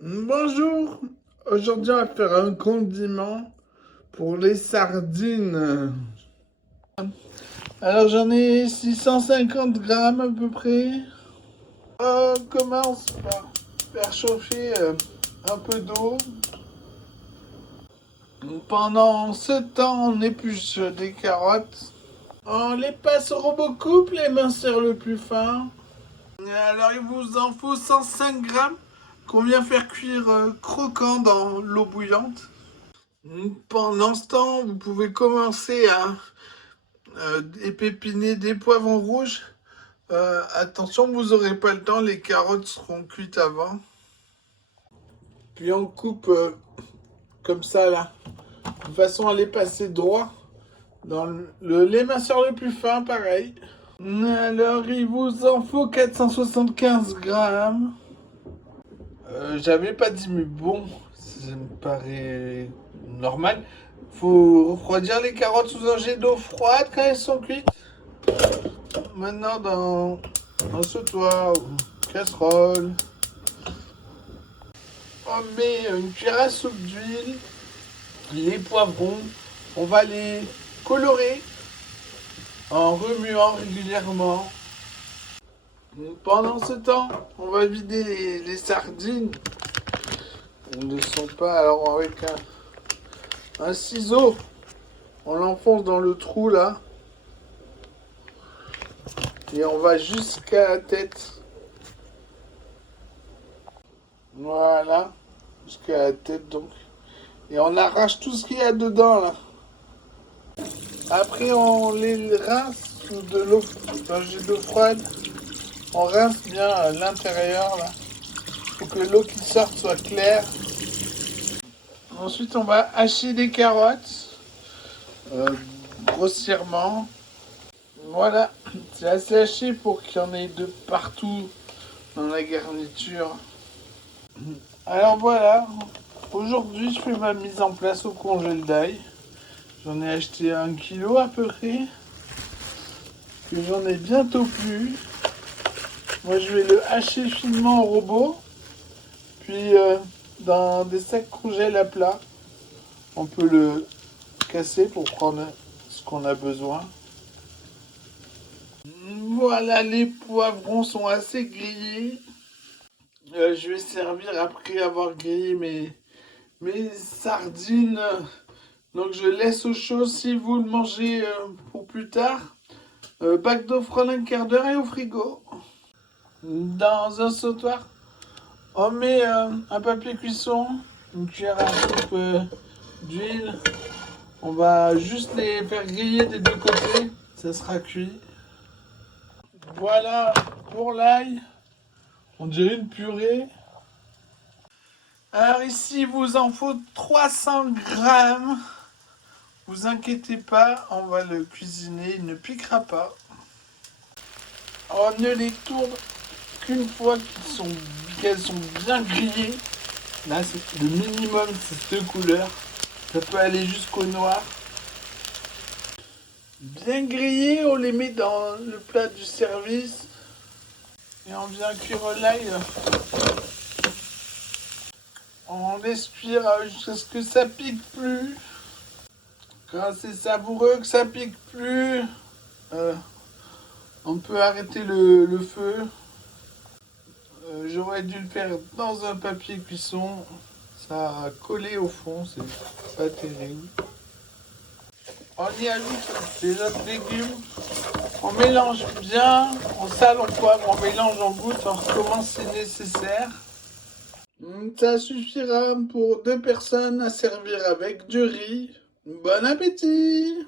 Bonjour, aujourd'hui on va faire un condiment pour les sardines. Alors j'en ai 650 grammes à peu près. On commence par faire chauffer un peu d'eau. Pendant ce temps on épluche des carottes. On les passe au robot coupe, les minceurs le plus fin. Alors il vous en faut 105 grammes qu'on vient faire cuire croquant dans l'eau bouillante. Pendant ce temps, vous pouvez commencer à épépiner des poivrons rouges. Attention, vous n'aurez pas le temps, les carottes seront cuites avant. Puis on coupe comme ça là, de façon à les passer droit dans l'éminceur le plus fin, pareil. Alors, il vous en faut 475 grammes. J'avais pas dit, mais bon, ça me paraît normal. Faut refroidir les carottes sous un jet d'eau froide quand elles sont cuites. Maintenant, dans un sautoir ou une casserole, on met une cuillère à soupe d'huile, les poivrons, on va les colorer en remuant régulièrement. Pendant ce temps, on va vider les sardines. Elles ne sont pas, alors avec un ciseau, on l'enfonce dans le trou là. Et on va jusqu'à la tête. Voilà. Jusqu'à la tête donc. Et on arrache tout ce qu'il y a dedans là. Après on les rince sous de l'eau, dans jet d'eau froide. On rince bien l'intérieur là. Pour que l'eau qui sorte soit claire. Ensuite on va hacher des carottes. Grossièrement. Voilà. C'est assez haché pour qu'il y en ait de partout dans la garniture. Alors voilà, aujourd'hui je fais ma mise en place au congèle d'ail. J'en ai acheté 1 kilo à peu près, que j'en ai bientôt plus. Moi je vais le hacher finement au robot, puis dans des sacs congèle à plat, on peut le casser pour prendre ce qu'on a besoin. Voilà, les poivrons sont assez grillés. Je vais servir après avoir grillé mes sardines. Donc je laisse au chaud si vous le mangez pour plus tard. Bac d'eau froide un quart d'heure et au frigo. Dans un sautoir, on met un papier cuisson, une cuillère à soupe d'huile. On va juste les faire griller des deux côtés. Ça sera cuit. Voilà pour l'ail. On dirait une purée. Alors ici, il vous en faut 300 grammes. Vous inquiétez pas, on va le cuisiner, il ne piquera pas. On ne les tourne qu'une fois qu'elles sont bien grillées. Là, c'est le minimum, c'est 2 couleurs. Ça peut aller jusqu'au noir. Bien grillées, on les met dans le plat du service. Et on vient cuire l'ail. On laisse cuire jusqu'à ce que ça pique plus. Quand c'est savoureux, que ça pique plus, on peut arrêter le feu. J'aurais dû le faire dans un papier cuisson. Ça a collé au fond, c'est pas terrible. On y ajoute les autres légumes. On mélange bien, on sale, on poivre, on mélange, on goûte, on recommence si nécessaire. Ça suffira pour 2 personnes à servir avec du riz. Bon appétit!